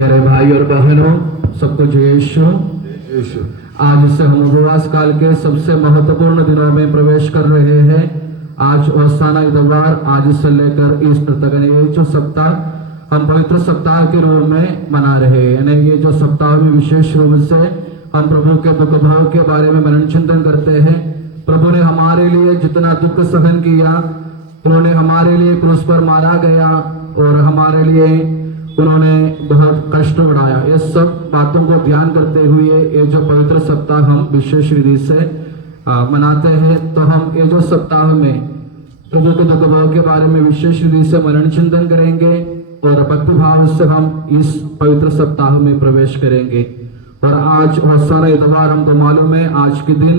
मेरे भाई और बहनों, सबको जय यीशु। आज से हम उपवास काल के सबसे महत्वपूर्ण दिनों में प्रवेश कर रहे हैं। आज ओसाना इतवार, आज से लेकर ईस्टर तक ये जो सप्ताह हम पवित्र सप्ताह के रूप में मना रहे हैं। यानी ये जो सप्ताह में विशेष रूप से हम प्रभु के दुख भाव के बारे में मनन चिंतन करते हैं। प्रभु ने हमारे लिए जितना दुख सहन किया, उन्होंने हमारे लिए क्रूस पर मारा गया और हमारे लिए उन्होंने बहुत कष्ट उठाया। ये सब बातों को ध्यान करते हुए ये जो पवित्र सप्ताह हम विशेष विधि से मनाते हैं। तो हम ये जो सप्ताह में प्रभु के दुख भाव के बारे में विशेष विधि से मनन चिंतन करेंगे और भक्ति भाव से हम इस पवित्र सप्ताह में प्रवेश करेंगे। और आज ओसाना इतवार, हमको मालूम है आज के दिन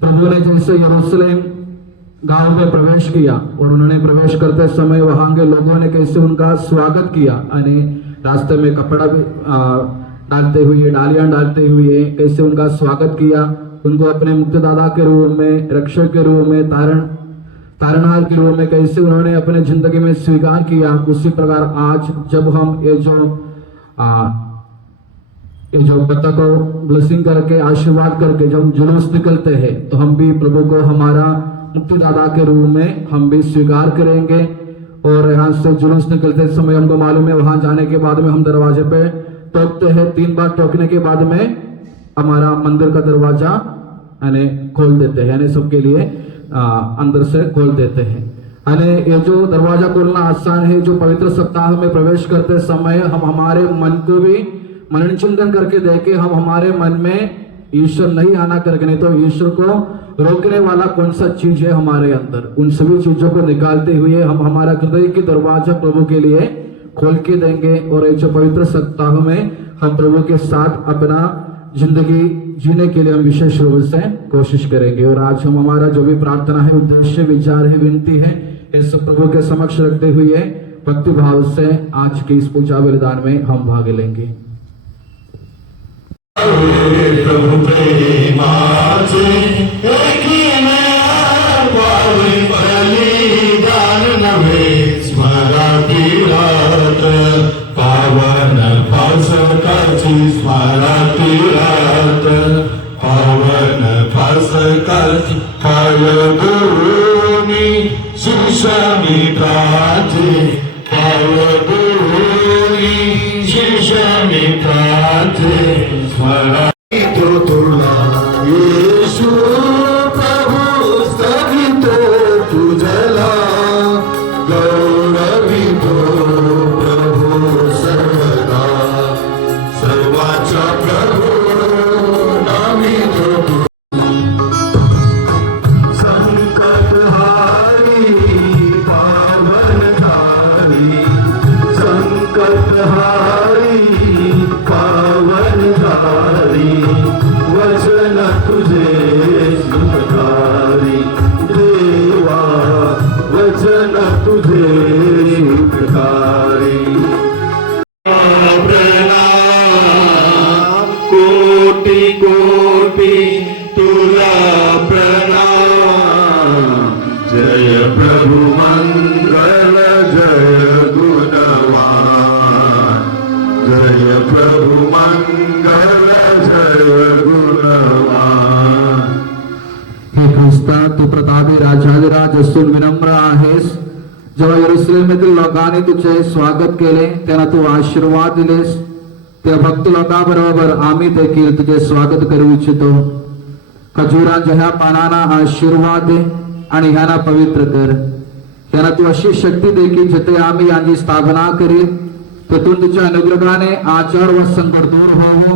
प्रभु ने जैसे यरूशलेम गांव में प्रवेश किया और उन्होंने प्रवेश करते समय वहां के लोगों ने कैसे उनका स्वागत किया, यानी रास्ते में कपड़ा भी डालते हुए, डालियां डालते हुए कैसे उनका स्वागत किया, उनको अपने मुक्तिदाता के रूप में, रक्षक के रूप में, तारणहार के रूप में कैसे उन्होंने अपने जिंदगी में स्वीकार किया। उसी प्रकार आज जब हम ये जो बच्चा को ब्लेसिंग करके, आशीर्वाद करके जब हम जुलूस निकलते हैं, तो हम भी प्रभु को हमारा मुक्तिदाता के रूप में हम भी स्वीकार करेंगे। और यहाँ से जुलूस निकलते समय हमको मालूम है वहां जाने के बाद में हम दरवाजे पे टोकते हैं। 3 बार टोकने के बाद में हमारा मंदिर का दरवाजा यानी खोल देते हैं, यानी सबके लिए अंदर से खोल देते हैं। यानी ये जो दरवाजा खोलना आसान है। जो पवित्र सप्ताह में प्रवेश करते समय हम हमारे मन को भी मनन चिंतन करके देखे, हम हमारे मन में ईश्वर नहीं आना करके, नहीं तो ईश्वर को रोकने वाला कौन सा चीज है हमारे अंदर, उन सभी चीजों को निकालते हुए हम हमारा हृदय की दरवाजा प्रभु के लिए खोल के देंगे। और एक जो पवित्र सप्ताह में हम प्रभु के साथ अपना जिंदगी जीने के लिए हम विशेष रूप से कोशिश करेंगे। और आज हम हमारा जो भी प्रार्थना है, उद्देश्य, विचार है, विनती है, इस प्रभु के समक्ष रखते हुए भक्ति भाव से आज की इस पूजा बलिदान में हम भाग लेंगे। प्रभु प्रेमाचे बलिदान नव्हे स्मराती रात, पावन पासकाची स्मराती रात, पावन पासकाची फाळगुनी शिष्य मित्राचे, फाळगुनी शिष्य मित्राचे स्मरातो तुला येशू प्रभु स्थगितो तुझला, गौरवितो प्रभु सर्वदा, सर्वाचा प्रभु नामितो तू। संकट हारी पावनधारी, संकट हारी पावनधारी, वचन तुझे सुखकारी, देवा वचन तुझे सुखकारी। प्रणाम कोटि कोटि तुला प्रणाम, जय प्रभु मंगल जय गुणवान, जय प्रभु मंगल जय गुणवान। हे ख्रिस्ता, तू प्रतापी राजाधिराज असून विनम्र आहेस। जेव्हा यरूशलेमेतील लोकांनी तुझे स्वागत केले तेव्हा तू आशीर्वाद दिलेस, त्या भक्त लोकांबरोबर आम्ही देखील तुझे स्वागत करू इच्छितो। खजुरांच्या ह्या पानांना आशीर्वाद दे आणि ह्यांना पवित्र कर। त्यांना तू अशी शक्ती दे की जिथे आम्ही यांची स्थापना करीत तेथून तुझ्या अनुग्रहाने आचार व संकट दूर होवो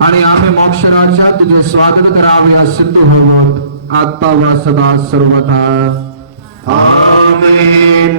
आणि आम्ही मोक्ष राज्यात तुझे स्वागत करावे असे तू होवो, आता व सदा सर्वदा आमीन।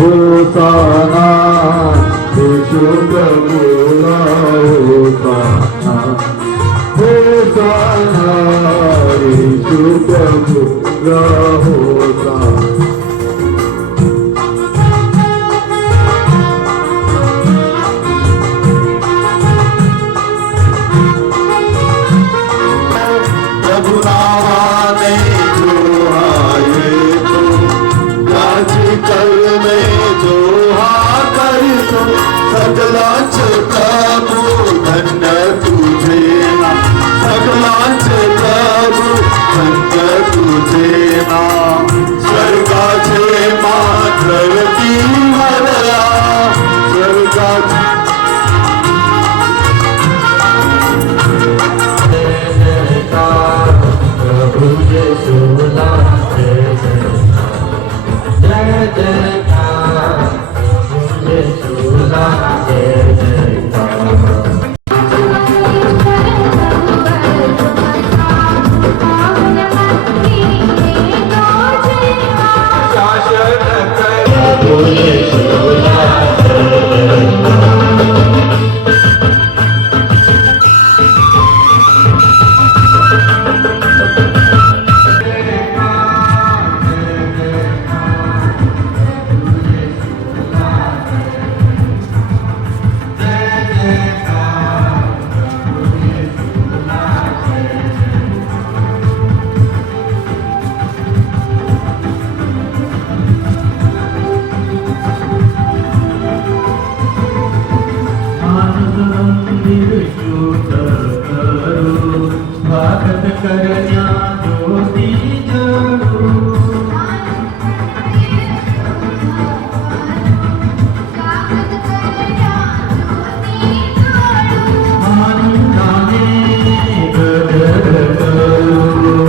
होसाना यीशु प्रभुला होसाना होसाना यीशु प्रभुला होसाना प्रभु नावाने जो आए तो याचिकल में जो हाकर तो सकलांच प्रभु धन्य तुझे ना सकलांच प्रभु धन्य तुझे ना स्वर्गाचे मात्रवती वरया स्वर्गाचे प्रभु येशूला जय जयकार प्रभु येशूला जय जयकार शासन प्रभु येशूला स्वागत करण्या ज्योती जळू आनंदाने गदर करू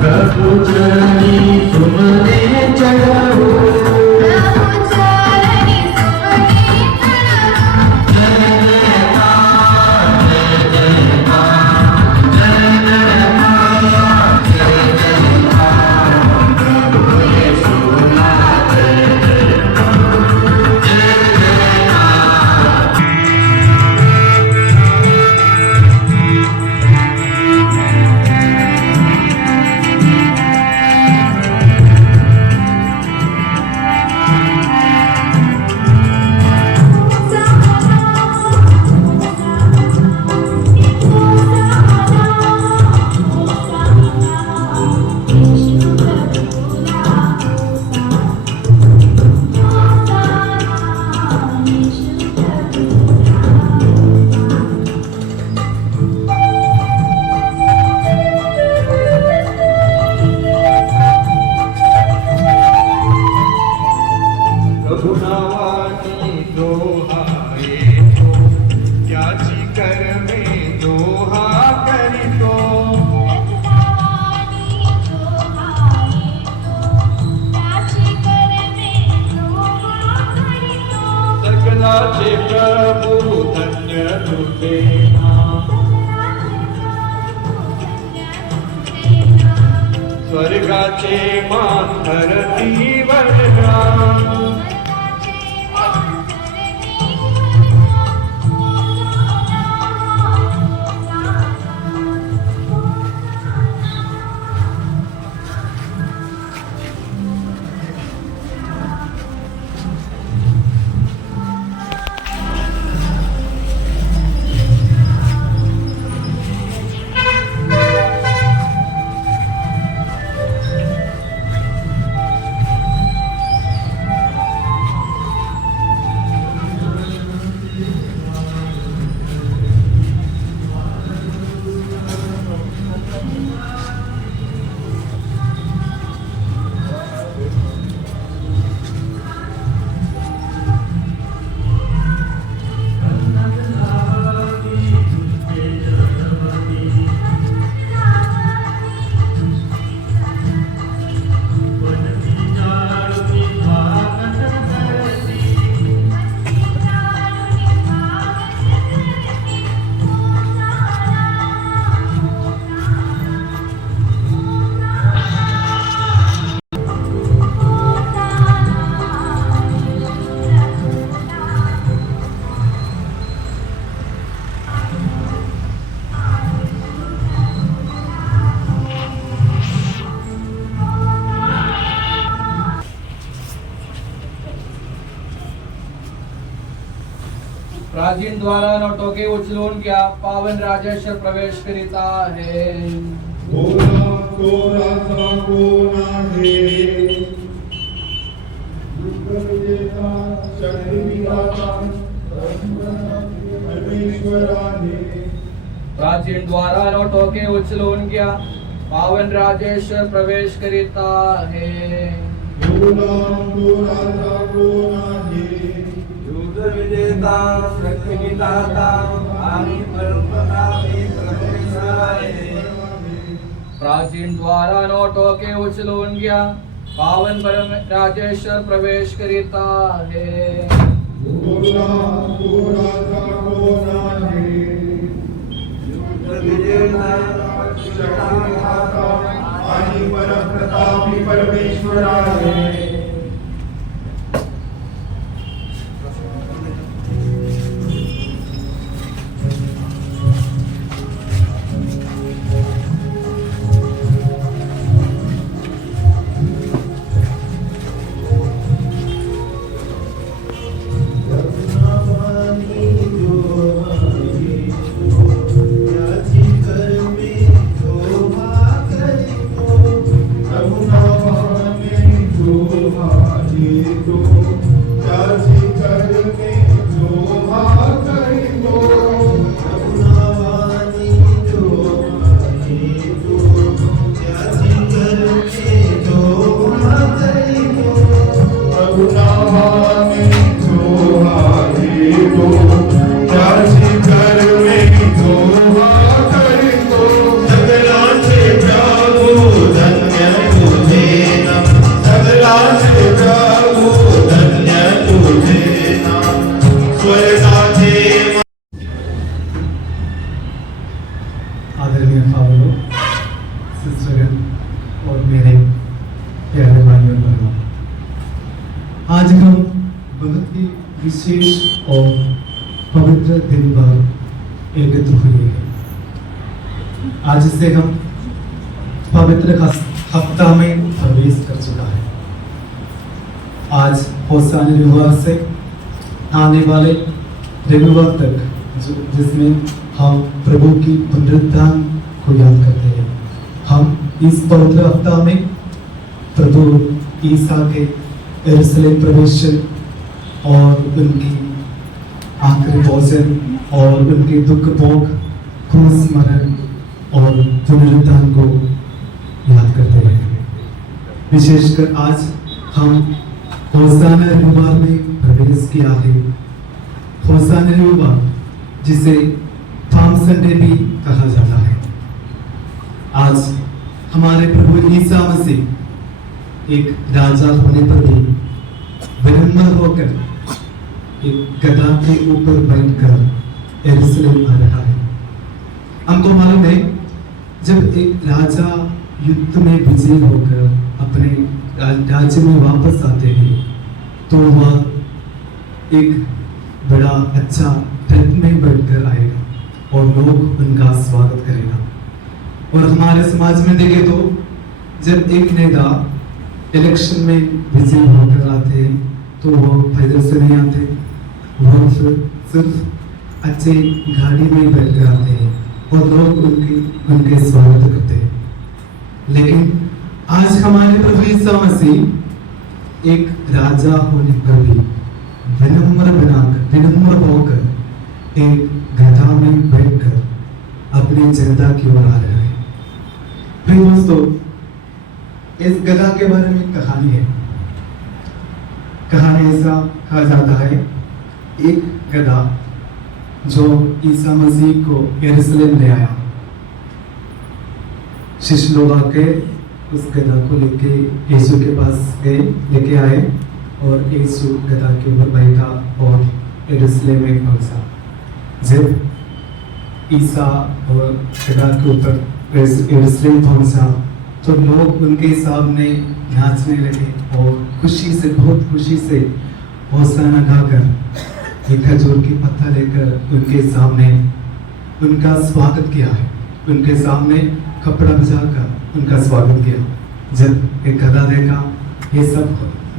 प्रभु चरणी सुमने चढवू सकलाचे प्रभु धन्य तुझे नाम स्वर्गाचे मान धरती वरना प्राचीन द्वारा नोटों के उछलून क्या पावन राजेश्वर प्रवेश करीता है। बोला तो राजा कोण आहे दुर्ग विजेता शक्ती विधाता परमेश्वर आहे प्राचीन द्वारा नोटों के उछलून क्या पावन राजेश्वर प्रवेश करीता है। बोला तो राजा कोण आहे युद्ध विजेता शक्ती विधाता आणि परमप्रतापी परमेश्वर आहे प्राचीन द्वारा नोटों के उछलून गया पावन परम राजेश्वर प्रवेश करीता है। बोला तो राजा कोण आहे युद्ध विजेता शक्ती विधाता आणि परमप्रतापी परमेश्वर आहे आदरणीय फादर, सिस्टर और मेरे प्यारे भाइयों बहनों, आज हम बहुत ही विशेष और पवित्र दिन पर एकत्र हुए हैं। आज से हम पवित्र हफ्ता में प्रवेश कर चुका है। आज होसाना रविवार से आने वाले रविवार तक जिसमें हम प्रभु की पुनरुत्थान को याद करते हैं। हम इस पवित्र हफ्ता में प्रभु ईसा के यरूशलेम प्रवेश और उनकी आखिरी भोजन और उनके दुख भोग, क्रूस मरण और पुनरुत्थान को याद करते हैं। विशेषकर आज हम होसाना रविवार में प्रवेश किया है। होसाना रविवार जिसे पाम संडे भी कहा जाता है। आज हमारे प्रभु ईसा मसीह एक राजा होने पर भी विनम्र होकर एक गधा के ऊपर बैठकर यरूशलेम आ रहा है। हमको मालूम है जब एक राजा युद्ध में विजयी होकर अपने राज्य में वापस आते हैं तो वह एक बड़ा अच्छा रथ में बैठकर आएगा और लोग उनका स्वागत करेगा। और हमारे समाज में देखें तो जब एक नेता इलेक्शन में विजयी होकर आते हैं तो वो पैदल से नहीं आते, वो सिर्फ अच्छे गाड़ी में बैठकर आते हैं और लोग उनके स्वागत करते हैं। लेकिन आज हमारे प्रभु ईसा मसीह एक राजा होने पर भी विनम्र होकर एक गधा में बैठकर अपनी जनता की ओर आ रहा है। प्रिय दोस्तों, इस गधा के बारे में कहानी है। कहानी ऐसा कहा जाता है, एक गधा जो ईसा मसीह को यरूशलेम ले आया। शिष्य लोग आके उस गधा को लेके यीशु के पास गए, लेके आए और यीशु गधा के ऊपर बैठा और यरूशलेम में पहुंचा। जब ईसा और गधा के ऊपर यरूशलेम पहुंचा तो लोग उनके सामने नाचने लगे और खुशी से, बहुत खुशी से होसाना गाकर एक खजूर की पत्ता लेकर उनके सामने उनका स्वागत किया है। उनके सामने कपड़ा बिछाकर उनका स्वागत किया। जब एक गधा देखा ये सब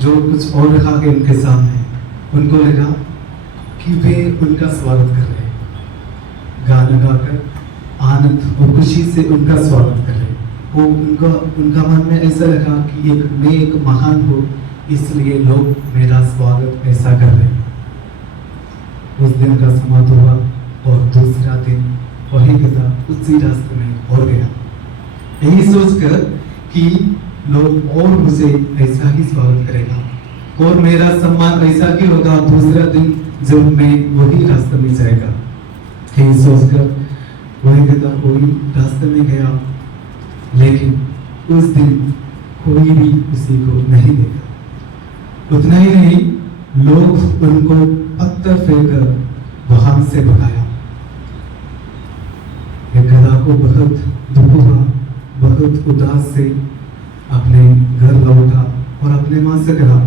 जो कुछ और रखा गया उनके सामने, उनको लगा कि वे उनका स्वागत कर रहे हैं, गाना गाकर आनंद और खुशी से उनका स्वागत कर रहे हैं। वो उनका मन में ऐसा लगा कि मैं एक महान हूँ, इसलिए लोग मेरा स्वागत ऐसा कर रहे हैं। उस दिन का समाप्त हुआ और दूसरा दिन वही गधा उसी रास्ते में और गया, यही सोचकर कि लोग और मुझे ऐसा ही स्वागत करेगा और मेरा सम्मान ऐसा ही होगा दूसरा दिन जब मैं वही रास्ते में जाएगा। यही सोचकर वही गधा वही रास्ते में गया, लेकिन उस दिन कोई भी उसी को नहीं देखा। उतना ही नहीं, लोग उनको पत्थर फेंककर वहां से भगाया। एक गधा को बहुत दुख हुआ, बहुत उदास से अपने घर लौटा और अपने माँ से कहा,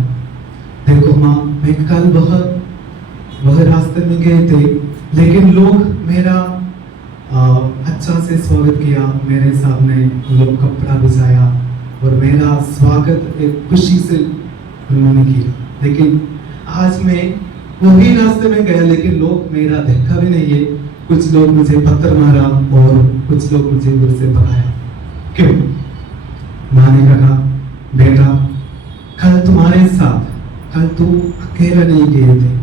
देखो माँ, मैं कल वह रास्ते में गए थे, लेकिन लोग मेरा अच्छा से स्वागत किया, मेरे सामने लोग कपड़ा बिछाया और मेरा स्वागत एक खुशी से उन्होंने किया। लेकिन आज मैं वही रास्ते में गया, लेकिन लोग मेरा देखा भी नहीं है। कुछ लोग मुझे पत्थर मारा और कुछ लोग मुझे उधर से भगाया। क्यों? माँ ने कहा, बेटा, कल तुम्हारे साथ, कल तुम अकेला नहीं गए थे,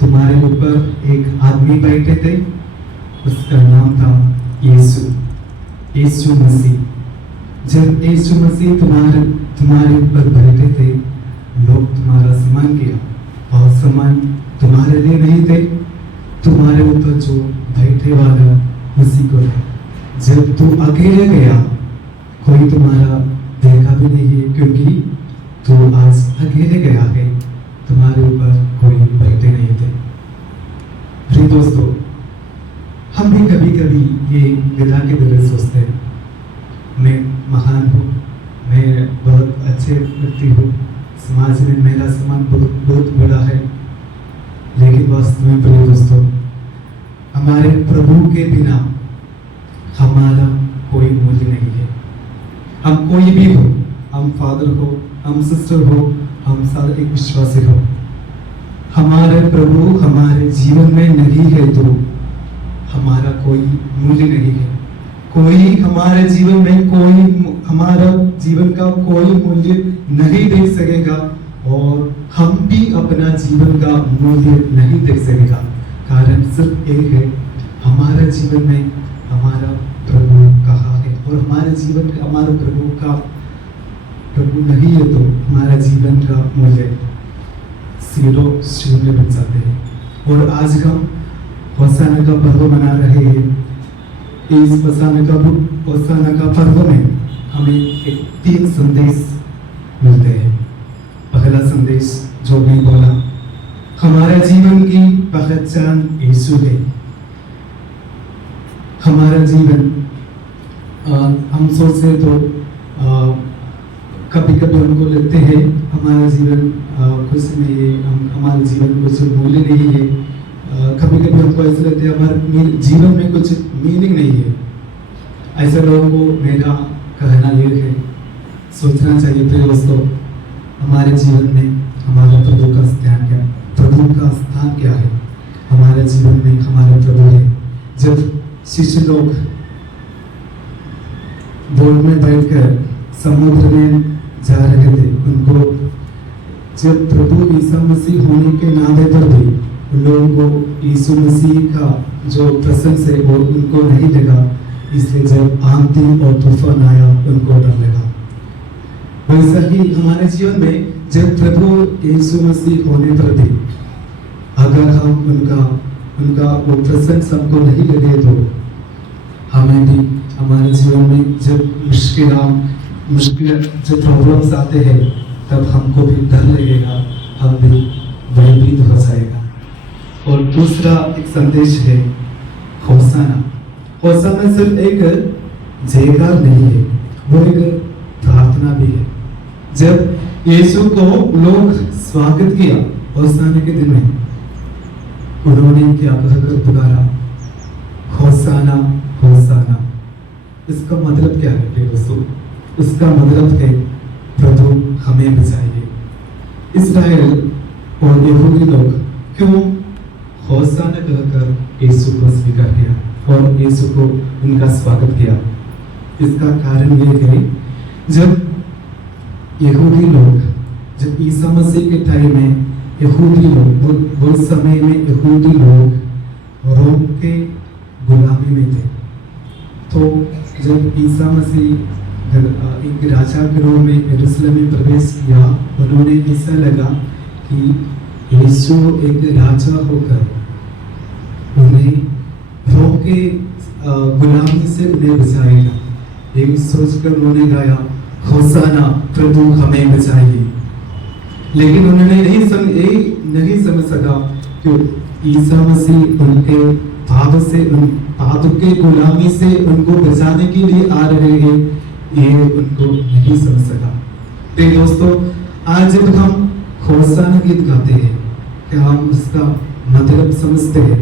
तुम्हारे ऊपर एक आदमी बैठे थे, उसका नाम था यीशु मसीह। जब यीशु मसीह तुम्हारे ऊपर बैठे थे, लोग तुम्हारा सम्मान किया और सम्मान तुम्हारे लिए नहीं थे, तुम्हारे ऊपर जो बैठे वाला उसी को है। जब तू अकेले गया, कोई तुम्हारा देखा भी नहीं है, क्योंकि तू आज अकेले गया है, तुम्हारे ऊपर कोई बैठे नहीं थे। प्रिय दोस्तों, हम भी कभी कभी ये गधा की तरह सोचते हैं, मैं महान हूँ, मैं बहुत अच्छे व्यक्ति हूँ, समाज में मेरा सम्मान बहुत बड़ा है। लेकिन वास्तव में प्रिय दोस्तों, हमारे प्रभु के बिना हमारा कोई मूल्य नहीं है। हम कोई भी हो, हम फादर हो, हम सिस्टर हो, हम सारे एक विश्वासी हो, हमारे प्रभु हमारे जीवन में नहीं है तो हमारा कोई मूल्य नहीं है। कोई हमारे जीवन में हमारा जीवन का कोई मूल्य नहीं देख सकेगा और हम भी अपना जीवन का मूल्य नहीं देख सकेगा। कारण सिर्फ एक है, हमारा जीवन में हमारा प्रभु कहाँ है और हमारे जीवन का हमारे प्रभु नहीं है तो हमारा जीवन का मूल्य शून्य बन जाते हैं। और आज हम होसाना का पर्व मना रहे हैं। इस होसाना का पर्व में हमें एक 3 संदेश मिलते हैं। पहला संदेश जो भी बोला, हमारा जीवन की पहचान यीशु है। हमारा जीवन हम सोचते तो कभी कभी हमको लगते हैं हमारा जीवन कुछ नहीं है, हमारा जीवन कुछ मूल्य नहीं है। कभी कभी हमको ऐसा लगता है हमारे जीवन में कुछ मीनिंग नहीं है। ऐसे लोगों को मेरा कहना ये है, सोचना चाहिए प्रिय दोस्तों, हमारे जीवन में हमारा प्रभु का स्थान क्या है। हमारे जीवन में हमारा प्रभु है। जब शिष्य लोग बोट में बैठकर समुद्र में जा रहे थे, उनको जब प्रभु ईसा मसीह होने के नाते पर भी उन लोगों को यीशु मसीह का जो प्रशंस है वो उनको नहीं लगा, इसलिए जब आंधी और तूफान आया उनको डर लगा। वैसा ही हमारे जीवन में जब प्रभु यीशु मसीह होने पर भी अगर हम उनका वो प्रशंस हमको नहीं लगे तो हमें भी हमारे जीवन में जब मुश्किल जो प्रॉब्लम्स आते हैं तब हमको भी डर लगेगा, हम भी भयभीत हो जाएगा। और दूसरा एक संदेश है होसाना सिर्फ एक जयकार नहीं है, वो एक प्रार्थना भी है। जब यीशु को लोग स्वागत किया होसाना के दिन में, उन्होंने क्या कहकर पुकारा, होसाना होसाना। इसका मतलब क्या है दोस्तों? इसका मतलब है प्रभु हमें बचाइए। इस्राएल और यहूदी लोग क्यों होसाना कहकर यीशु को स्वीकार किया और यीशु को उनका स्वागत किया। इसका कारण ये है, जब यहूदी लोग, जब ईसा मसीह के टाइम में यहूदी लोग, वो समय में यहूदी लोग रोम के गुलामी में थे, तो जब ईसा मसीह एक राजा के रूप में यरूशलेम में प्रवेश किया, उन्होंने ऐसा लगा कि यीशु एक राजा होकर उन्हें रोम के गुलामी से उन्हें बचाएगा। ये सोचकर उन्होंने गाया, होसाना प्रभु हमें बचाइए। लेकिन उन्होंने नहीं समझ सका कि ईसा मसीह उनके पाप से, उन पाप के गुलामी से उनको बचाने के लिए आ रहे हैं, ये उनको नहीं समझ सका। तो दोस्तों, आज जब हम होसाना गीत गाते हैं, क्या हम उसका मतलब समझते हैं?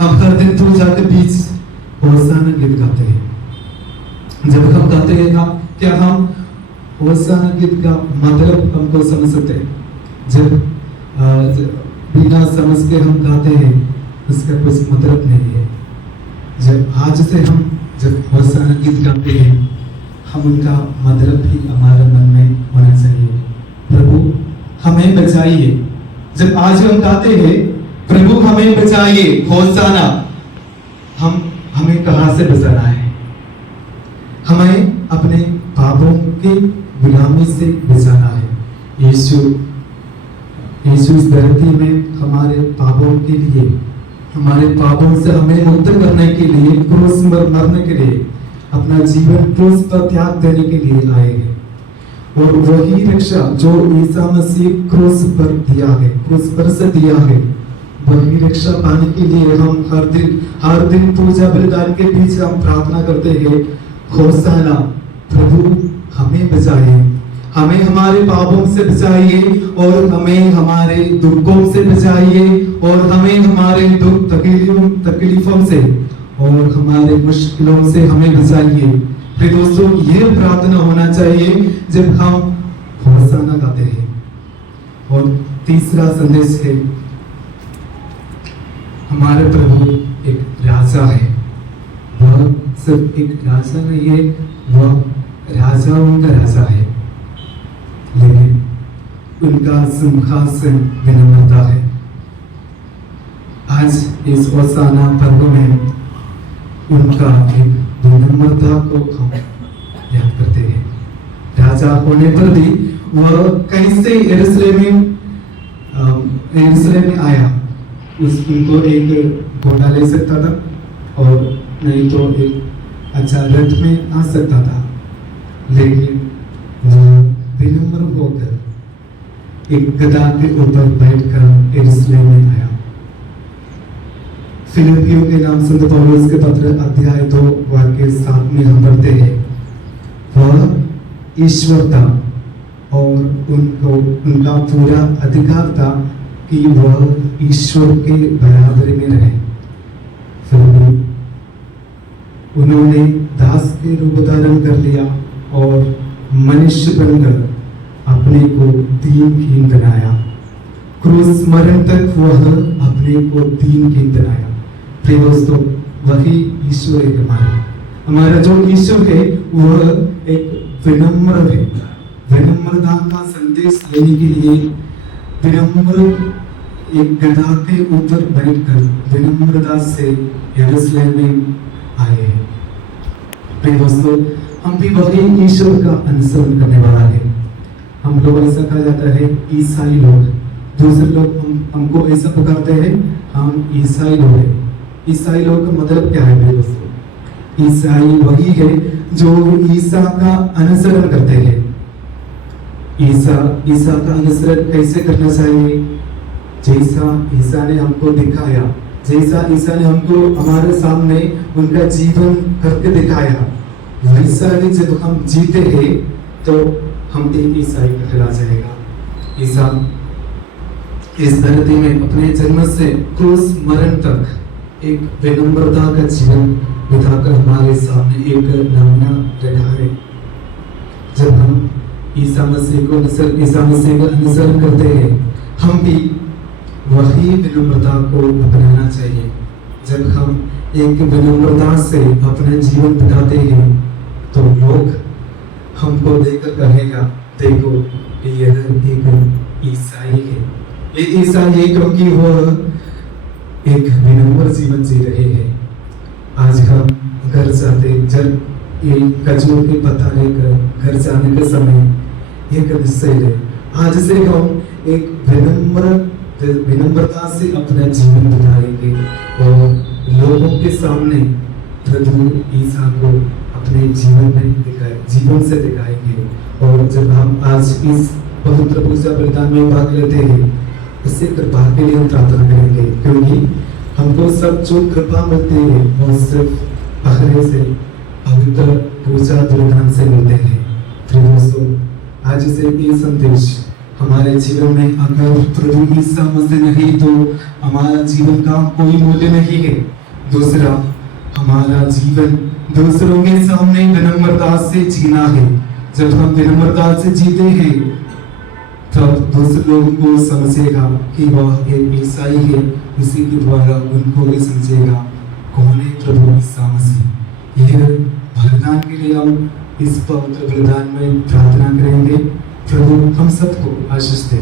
हम हर दिन पूजा के बीच होसाना गीत गाते हैं। जब हम गाते हैं, क्या हम होसाना गीत का मतलब हमको समझ सकते हैं? जब बिना समझ के हम गाते हैं, उसका कुछ मतलब नहीं है। जब आज से हम जब होसाना गीत गाते हैं, हम उनका मतलब भी हमारे मन में होना चाहिए। प्रभु हमें बचाइए। जब आज हम गाते हैं, प्रभु हमें बचाइए, होसाना, हमें कहां से बचाना है? हमें अपने पापों की गुलामी से बचाना है। यीशु इस धरती में हमारे पापों के लिए, हमारे पापों से हमें मुक्त करने के लिए, क्रूस पर मरने के लिए, अपना जीवन क्रूस पर त्याग देने के लिए आए हैं। और वही रक्षा जो ईसा मसीह क्रूस पर दिया है, क्रूस पर से दिया है, वही रक्षा पाने के लिए हम हर दिन पूजा बलिदान के बीच हम प्रार्थना करते हैं, होसाना, प्रभु हमें बचाइए, हमें हमारे पापों से बचाइए, और हमें हमारे दुखों से बचाइए, और हमें हमारे दुख तकलीफों से और हमारे मुश्किलों से हमें बचाइए। फिर दोस्तों, ये प्रार्थना होना चाहिए जब हम होसाना गाते हैं। और तीसरा संदेश है, हमारे प्रभु एक राजा है। वह सिर्फ एक राजा नहीं है, वह राजाओं का राजा है, लेकिन उनका सिंहासन विनम्रता है। आज इस होसाना पर्व में उनका एक विनम्रता को हम याद करते हैं। राजा होने पर भी वह कैसे यरूशलेम में आया, उनको एक घोड़ा ले सकता था, और नहीं तो एक अच्छा रथ में आ सकता था, लेकिन वह विनम्र होकर एक गधा के ऊपर बैठकर यरूशलेम में आया। फिलिपियों के नाम संत पौलुस के पत्र अध्याय 2 वाक्य 7 में हम पढ़ते हैं, वह ईश्वर था और उनका पूरा अधिकार था कि वह ईश्वर के बराबरी में रहे। फिर भी उन्होंने दास के रूप धारण कर लिया और मनुष्य बनकर अपने को दीनहीन बनाया। क्रूस मरण तक वह अपने को दीनहीन बनाया। प्रिय दोस्तों, वही ईश्वर है हमारा जो ईश्वर है, वह एक विनम्र है। विनम्रता का संदेश लेने के लिए विनम्र एक गधा के ऊपर बैठकर विनम्रता से यरूशलेम में आए हैं। प्रिय दोस्तों, हम भी वही ईश्वर का अनुसरण करने वाला है। हम लोग ऐसा कहा जाता है, ईसाई लोग, दूसरे लोग हमको ऐसा पुकारते हैं, हम ईसाई लोग हैं। ईसाई लोग का मतलब क्या है मेरे दोस्तों? ईसाई वही है जो ईसा का अनुसरण करते हैं। ईसा का अनुसरण कैसे करना चाहिए? जैसा ईसा ने हमको दिखाया, जैसा ईसा ने हमको हमारे सामने उनका जीवन करके दिखाया, वैसा ही जब हम जीते हैं तो हम एक ईसाई कहला जाएगा। ईसा इस धरती में अपने जन्म से क्रूस मरण तक एक विनम्रता का जीवन बिताकर हमारे सामने एक नमूना रखा है। जब हम ईसा मसीह का अनुसरण करते हैं, हम भी वही विनम्रता को अपनाना चाहिए। जब हम एक विनम्रता से अपने जीवन बिताते हैं तो लोग हमको देखकर कहेगा, देखो यह एक ईसाई है। ये ईसाई है क्योंकि वो एक विनम्र जीवन जी रहे हैं। आज हम घर जाते, जब ये खजूर के पत्ता लेकर घर जाने के समय एक निश्चय है, आज से हम एक विनम्रता से अपना जीवन बिताएंगे और लोगों के सामने प्रभु ईसा को अपने जीवन से दिखाएंगे। और जब हम आज इस पवित्र पूजा बलिदान में भाग लेते हैं, उससे कृपा के लिए हम प्रार्थना करेंगे, क्योंकि हमको सब जो कृपा मिलती है वो सिर्फ पहले से पवित्र पूजा बलिदान से मिलते हैं। फिर दोस्तों, आज से ये संदेश हमारे जीवन में अगर प्रभु ईसा मसीह नहीं तो हमारा जीवन का कोई मूल्य नहीं है। दूसरा, हमारा जीवन दूसरों के सामने विनम्रता से जीना है। जब हम विनम्रता से जीते हैं तब दूसरे लोगों को समझेगा कि वह एक ईसाई है, इसी के द्वारा उनको भी समझेगा कौन है प्रभु ईसा मसीह। यह बलिदान के लिए हम इस पवित्र बलिदान में प्रार्थना करेंगे। प्रभु हम सबको आशीष दे।